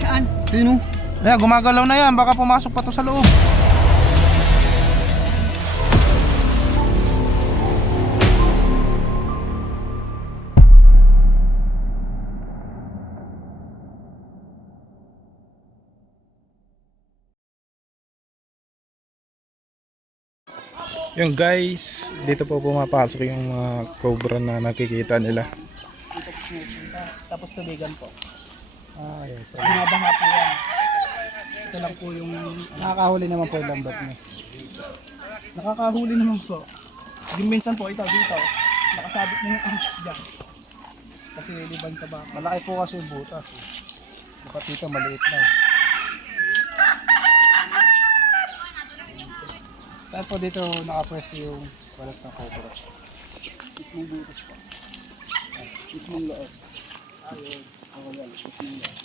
Saan? Sino? Ayan, gumagalaw na yan. Baka pumasok pa to sa loob. Yung guys, dito po pumapasok yung mga cobra na nakikita nila. Dito po sumusunta. Tapos tubigan po. Yun. Tapos binabaha po yan. Ito lang po yung nakakahuli naman po yung lambat niya. Nakakahuli naman po. Yung minsan po ito dito. Nakasabit na yung ahas dyan. Kasi liban sa baka. Malaki po kasi yung butas. Dapat dito maliit lang. Saan po dito nakapwesto yung walat ng cobra? Mismong butas po. Mismong loob. Ayun. Ako yan. Mismong loob.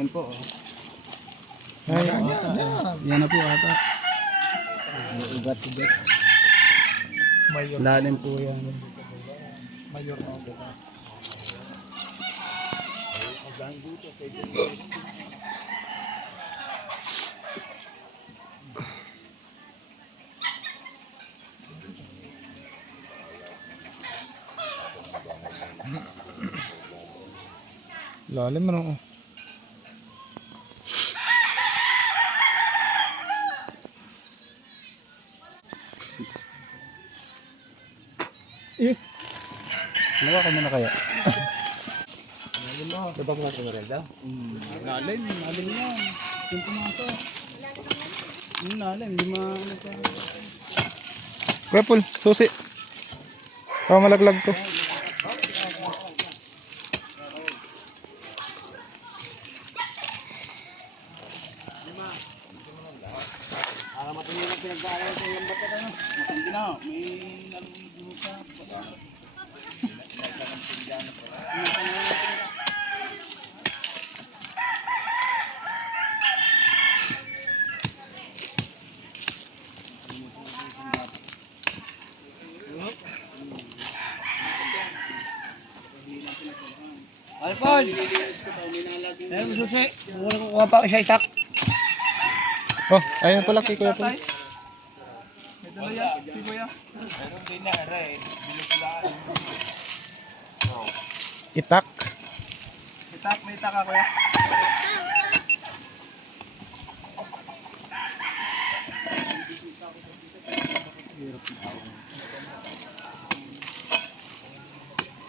Yan po. Ay, Yan na po ata. Ugat-ugat. mayor. Lalim po yan. Mayor na ako. Lalim ano. Nawa ka na kaya? Diba ko natin Merelda? Lalim yan. Yung pumasok. Yung lalim, hindi ano pa. Kuya Paul, susi. Baka malaglag to. Matindi na, may nalulunod ka. Alpon! Eh, susi. Kuha pa siya itak. Oh, ayun pala kay Kuya Paul. May dala yan, si Kuya. Itak. Itak, may itak ka Kuya.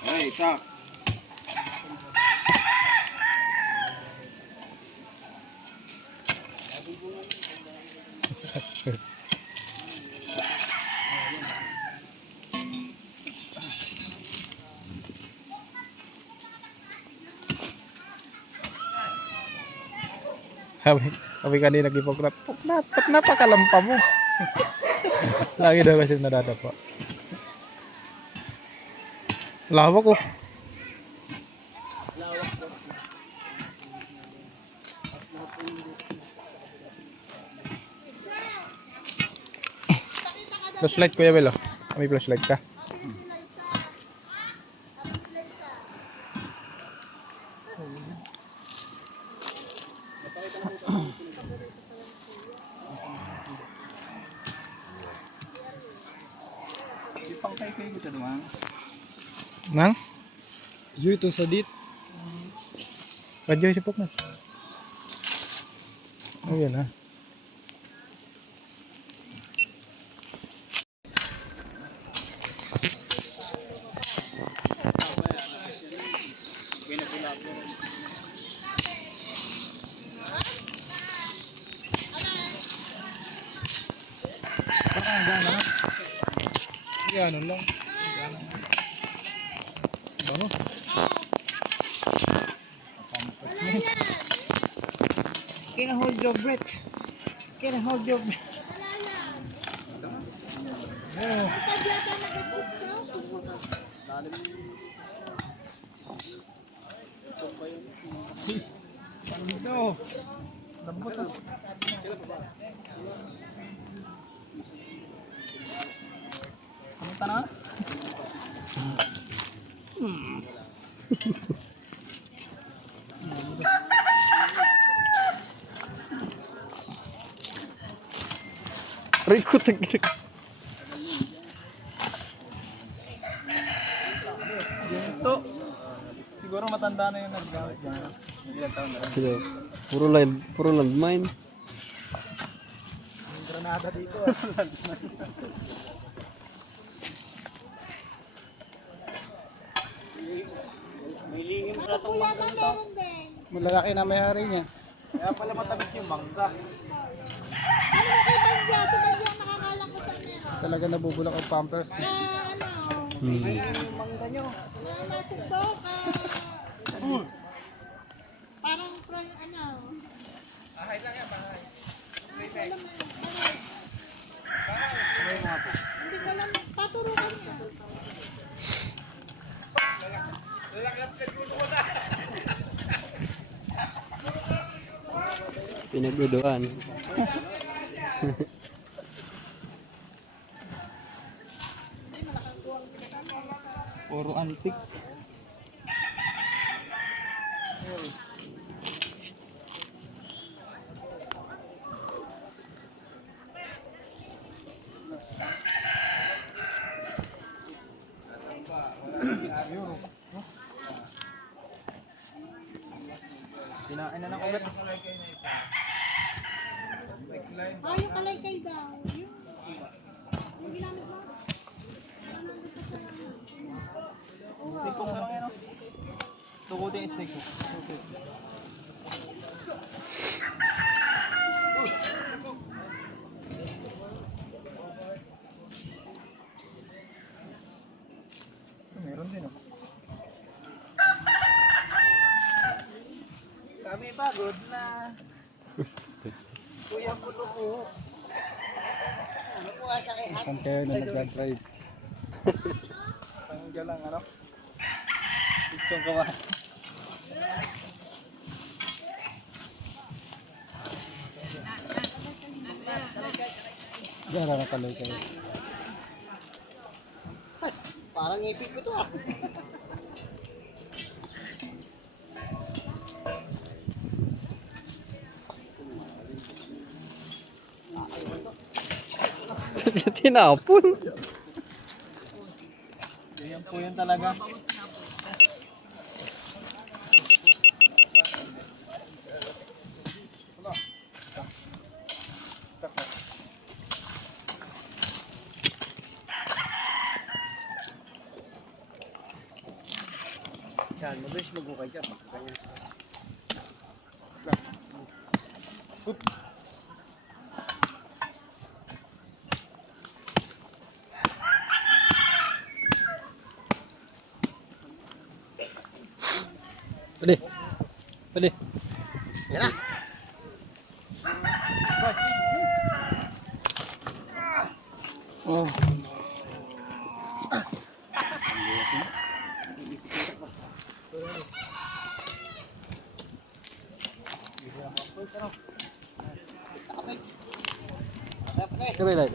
Ay, itak. Sabi kanina nag-ipokrat. Puknat, ba't napakalampa mo? Lagi daw kasi nadadapa. Lawak oh. Flashlight Kuya Bel oh. May flashlight ka. Ipang kay kita naman. Nang? Yun ito sa dit. Radyo si Puknat. Oh yan ha. Ano lang. Ano? Can hold your breath. Can hold your breath. Ano? Lambot ah. Kamunta na? Rico taglik. Ito. Siguro matanda na yung naggamit dyan. Ilang taon na rin. Sila, puro landmine. Yung granada dito. Kuya ba meron din? Malalaki na may-ari niya. Kaya pala matamis yung mangga. Ano mo kay Banja? Si Banja nakakalang ko sa meron. Talaga nabubulok ang pampers. Ano? Mangga nyo. Nasugbo ka. Parang ano? Ahay lang yan, bahay. Hindi ko alam. Hindi ko alam. Paturukan niya. Pinagduduan. Puro antik. Kinain na ng ugat. Yung kalaykay daw. Yung ginamit mo. Steak kong sarang yan. Tukutin yung steak ko. Meron din. Kami pagod na. Kuya puto ko. Ano po sa kay Ate? Saan kayo na nag-drive? Pangga lang ano? Gusto ko ba? Diyan na nakaloy kayo. Parang ipit ko to ah. Tinapon. Yan po yan talaga. Yan, mabilis mag-ukay ka. Pwede. Pwede. Yan na. Oh. Kami lang.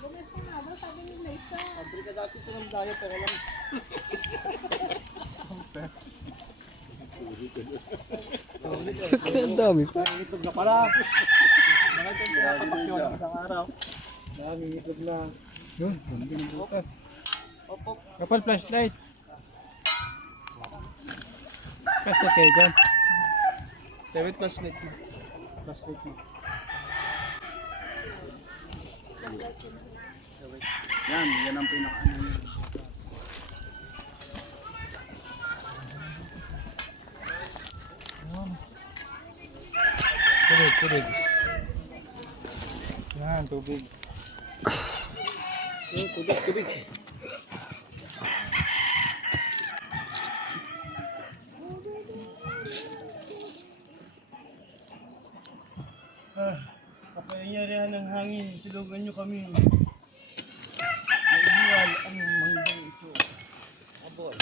Bumagsin nga daw, sabi ni Liza. Pabri ka dati ito ng diet pero lang. Ang dami pa. Itog na pala. Mga ito pinapatak yun ng isang araw. Daming itlog na. Yun, hindi na bukas. Op, op. Kapal flashlight. Flashlight kayo dyan. David flashlight mo. Flashlight mo. Yan ang pinaka-ano niya. Tubig, tubig. Yan, tubig. Tubig. hangin, tulungan nyo kami. Naibuwal ang manghidang ito. Abol.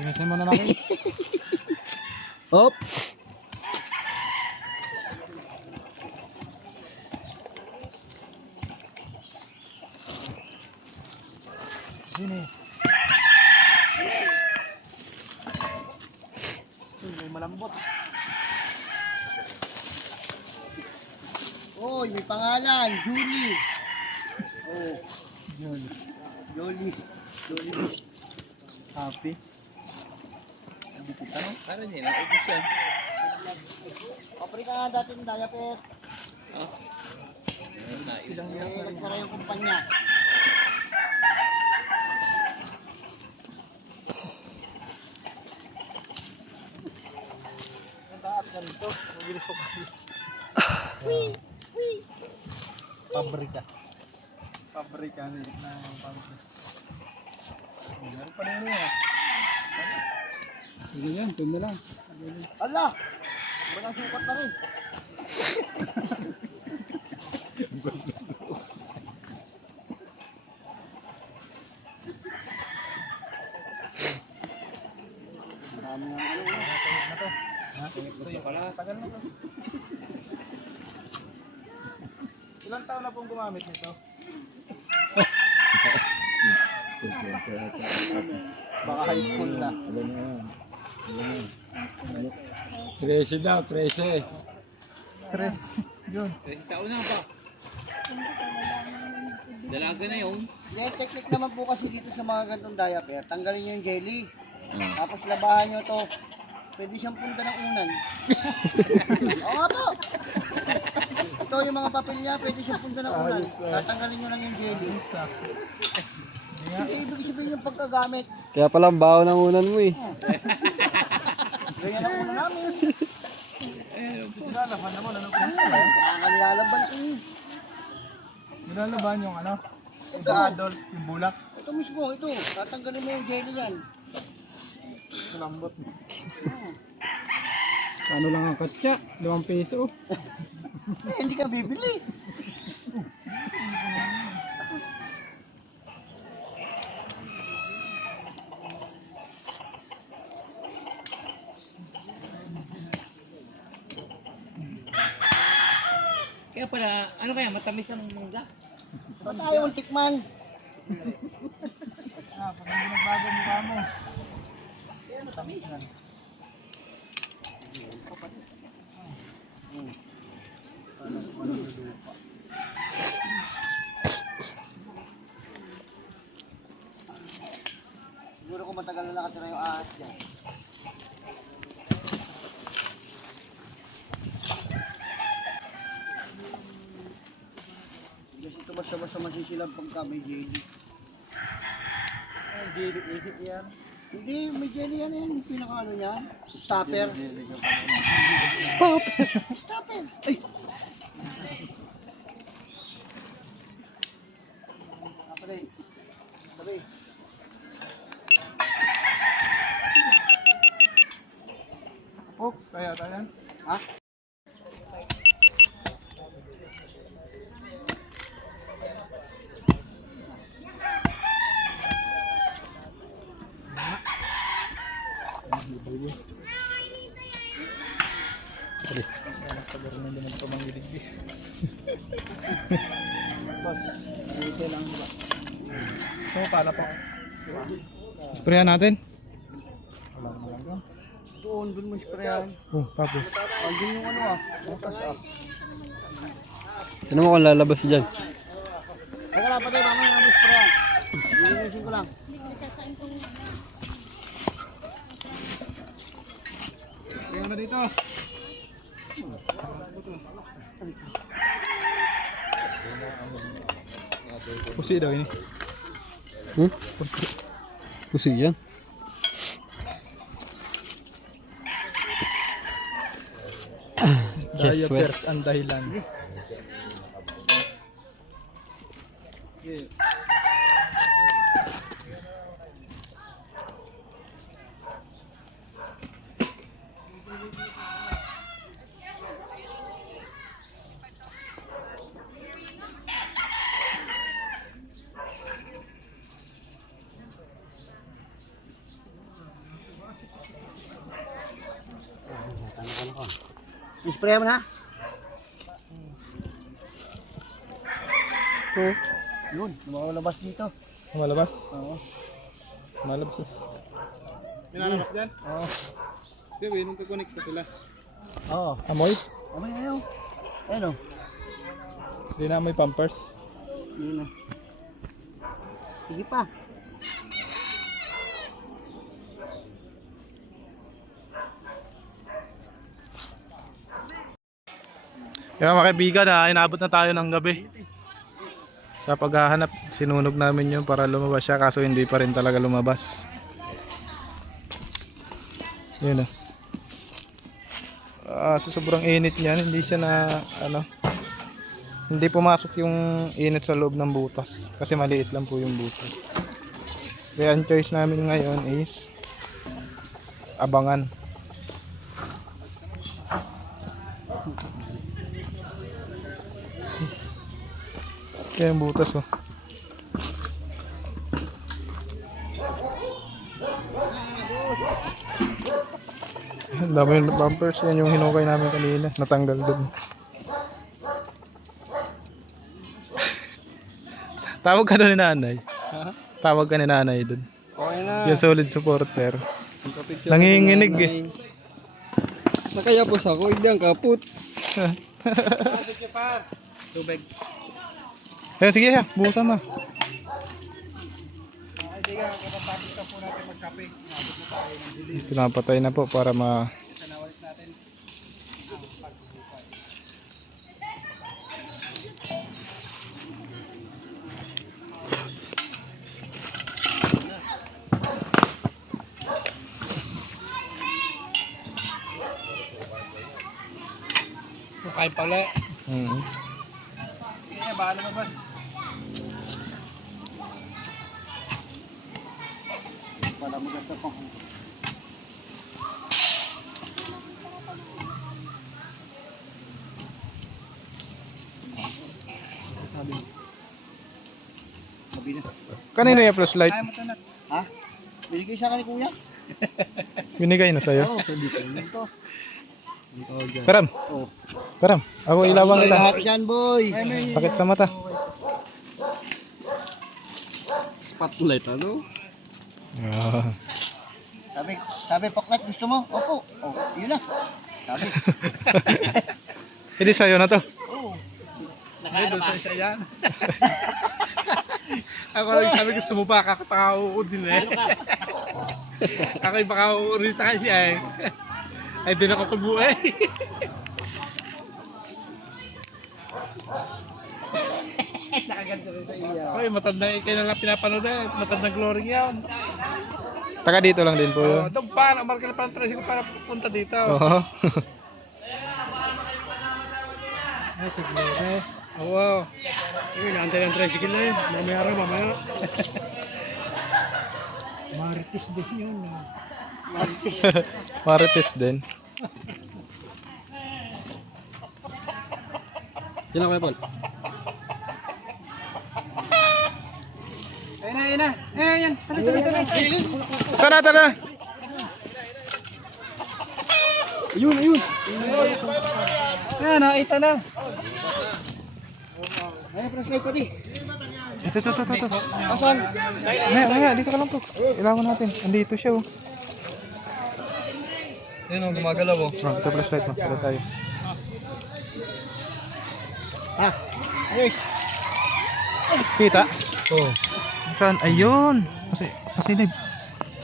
Linisin mo na namin. Hop! Sini. May malambot. Oy, may pangalan, Julie. Oh, Julie. Happy. Ano niya? Naubos yan. Kapri ka nga dati ng diaper. Nagsara yung kumpanya. Ang taas ganito. Mabilis ko kayo. Pabrika. Pabrika ng pabrika. Meron pa rin yun. Sige yan, ito na lang. Ala! Walang sukat na rin. Marami nga ano. Na to. Ha? Ito yung pala. Tagal na to. Ilang taon na pong gumamit nito? Baka high school na. 13 daw, 13. Tres. Yun. 30 taon na pa. Dalaga na yun. Yung technique naman po kasi dito sa mga gantong diaper, tanggalin nyo yung jelly. Tapos labahan nyo to. Pwede siyang punta ng unan. Oo nga po. Ito yung mga papel niya, pwede siyang punta ng unan. Tatanggalin nyo lang yung jelly. Hindi ibig sabihin yung pagkagamit. Kaya palang baho ng unan mo eh. Ganyan ang unan namin. Nilalaban naman, ano po? Kaya nilalaban ko yun. Nilalaban yung ano? Ito, Adult, yung bulak. ito mismo, ito. Tatanggalin mo yung jelly yan. Lambot. Ano lang ang katsa? 2 peso. Hindi ka bibili. Kaya pala, ano kaya, matamis ang mangga? Ba't ayaw mong tikman? Pag hindi nagbago mukha mo. Siguro kung matagal na nakatira yung ahas dyan. Kasi ito basta-basta masisilang pagka may jelly. Jelly yan? Hindi, may jelly yan yan. Yung pinaka-ano niya. Stopper. Stopper! Stopper! Ay! Kapatid. Kapatid. Oh, kaya tayo. Ha? So, paano po? Sprayan natin. Doon mo sprayan. Oh, tapos. Andun yung ano butas Ano mo kung lalabas dyan? Teka lang, patay, mamaya namin sprayan. Lilinisin ko lang. Kaya na dito. Pusi daw ini. Pusi. Pusig yan. Diapers ang dahilan. Spray mo na. Oh, Yun, lumalabas dito. malabas. Oo. Malabas. Pinalabas dyan? Oo. Sige, nung kukunik ko sila. Oo. Amoy? Amay ayaw. Ayun o. Hindi na amoy pampers. Yun o. Sige pa. Kaya mga kaibigan, inabot na tayo ng gabi. Sa paghahanap, sinunog namin yun para lumabas siya kaso hindi pa rin talaga lumabas. Yun so sobrang init niyan, hindi siya na hindi pumasok yung init sa loob ng butas kasi maliit lang po yung butas. Kaya ang choice namin ngayon is abangan. Kaya yung butas oh. Ang dami yung bumpers. Yan yung hinukay namin kanina. Natanggal dun. Tawag ka doon ni nanay. Tawag ka ni nanay dun. Okay na. Yung solid supporter. Nanginginig eh. Nakayapos ako, hindi ang kaput. Tubig. Ayun, sige ya. Bukasan mo. Pinapatay na po para ma... Kain pala. Kaya baka lumabas. Para maganda pa. Sabi na. Kanino yung flashlight? Kaya mo ito na. Ha? Binigay sa akin ni kuya? Binigay na sa'yo. Oo, sabi ko. Ito. Karam. Karam. Ako ilawang kita. Lahat dyan, boy. Sakit sa mata. Spotlight, ano? Sabi, paklat, gusto mo? Opo. Oh, yun na. Sabi. Hindi sa'yo na to. Oo. Doon sa isa yan. Ako lang sabi gusto mo pa, kakapakao din eh. Ako yung pakao rin sa kasi eh. Ay, di na ako kabuhay. Nakaganto rin sa iya. Ay, matanda kayo na lang pinapanood eh. Matandang glory yan. Taga dito lang din po yun. Doon pa, namarka na pa ng tricycle para pupunta dito. Oo. Ay, taglore. Oo. Ayun, naantay ng tricycle na yun. Mamaya rin, mamaya. Marites din yun. Marites din. Yan ako, Paul. Ayun na, ayun na. Ayun, tuloy. Tara, tara. Ayun, ayun. Ayun, nakita na. Ayun, flashlight pati. Ito. Asan? Maya, dito ka lang, Pox. Ilawan natin. Andito siya, oh. Yun o, gumagalaw o. Oh, ito flashlight mo. Pala tayo. Ayos. Kita? Oo. Saan? Ayun! Pasilip.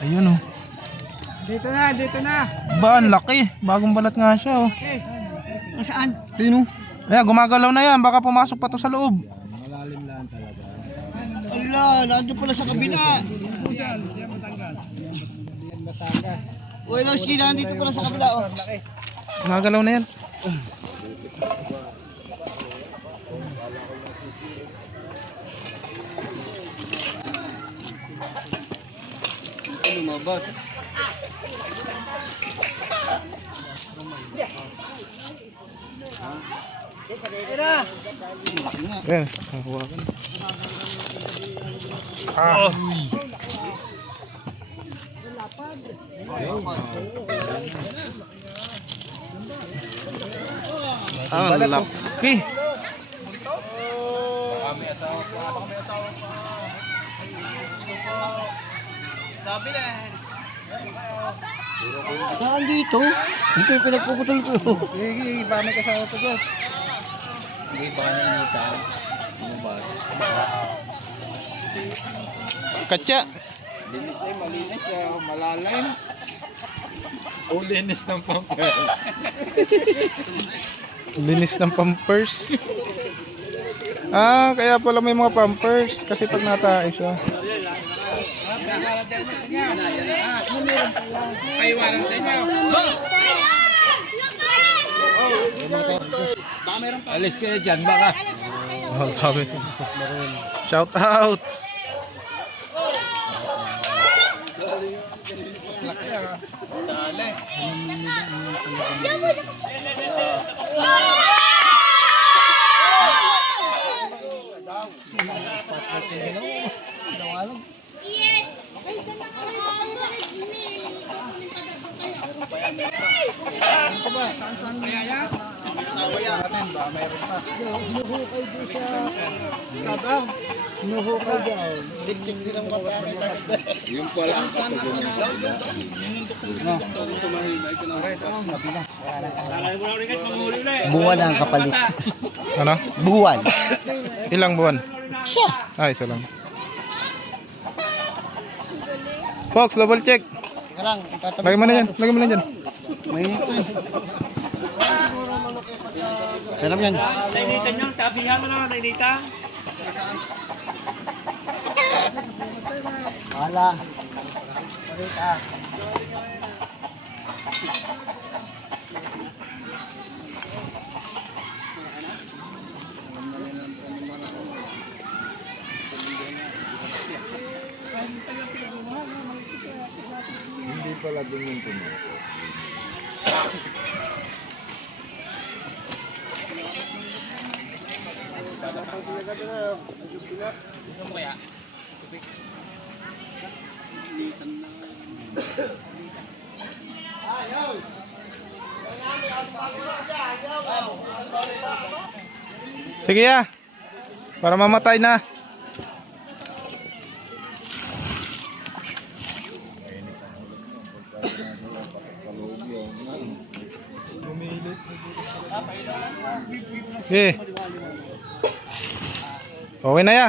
Ayun oh. Dito na. Ba, ang laki. Bagong balat nga siya oh. Saan? Sino? Ayan, gumagalaw na yan. Baka pumasok pa to sa loob. Ala, nandiyo pala sa kabila. Uy, Lorski, nandito pala sa kabila. Oh. Gumagalaw na yan. Ayan, hawakan. Ang laki. Sabi na. Saan dito? Dito yung pinagpuputol ko. Sige, ba may kasama ko dyan? Katya. Linis ay malinis siya, malalim. O linis ng pamper. Linis ng pampers. Ah, kaya pala may mga pampers. Kasi pag natae siya. Paiwanan sa inyo. Alis ka na dyan, baka. Oh, sabi. Shout out. Yung pala ang Buwan ang kapalit. Ano? Buwan. Ilang buwan? Siya. Ah, isa lang. Fox, double check. Teka lang, itatabi. Lagay mo na yan. Lagay mo na dyan. Mainit ko eh. Sarap yan. nainitan nyo, tabihan mo na, nainitan. Hala. Balik ah. Hindi pala dun yung tumo. Sige ya. Para mamatay na. Sige. Okay na ya.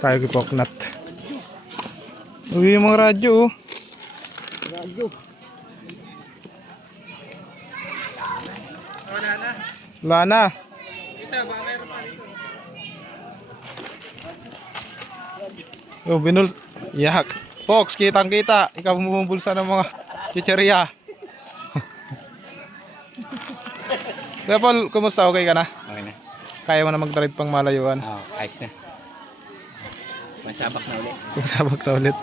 Tayo kipoknat. Uwi yung mga radyo oh. Wala na. Oh, binul. Yak. Fox, kitang kita. Ikaw bumubulsa ng mga chicheria. Kaya Paul, kumusta? Okay ka na? Okay na. Kaya mo na mag-drive pang malayuan? Oo, ayos na. Masabak na ulit. Magsabak na ulit.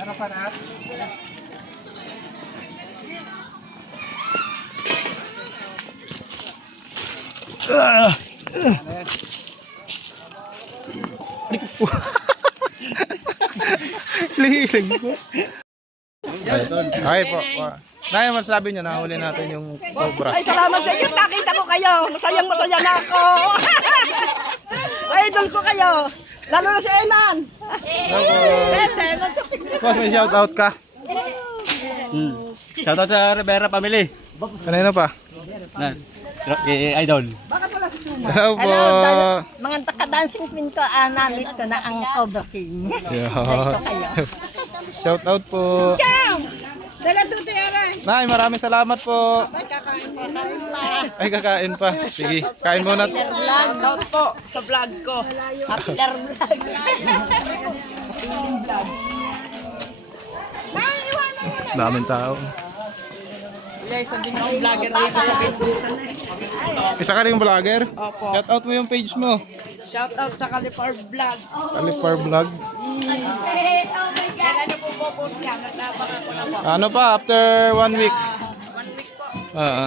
Ano pa na? Lilig po. Ay po. Nay, masasabi nyo, nahuli natin yung cobra. Ay, salamat sa inyo. Nakita ko kayo. Masayang-masaya na ako. Idol ko kayo. Lalo na si Enan. Boss, may shoutout ka. Shoutout sa Rivera family. Kanina pa. Idol. Hello po. Mga taka-dancing queen ko, nalit ko na ang Cobra King. Yeah. Shoutout po. Nay, maraming salamat po. Ay, kakain pa. Sige, kain muna. Shoutout po sa vlog ko. Hitler vlog. Daming tao. Guys, hindi ako vlogger dito sa Pindusan. Isa ka rin vlogger? Opo. Shoutout mo yung page mo. Shoutout sa Calipar Vlog. Calipar Vlog. Kailan niyo po po yan? Naglaban ako na po. Ano pa, after 1 week? 1 week po. Oo.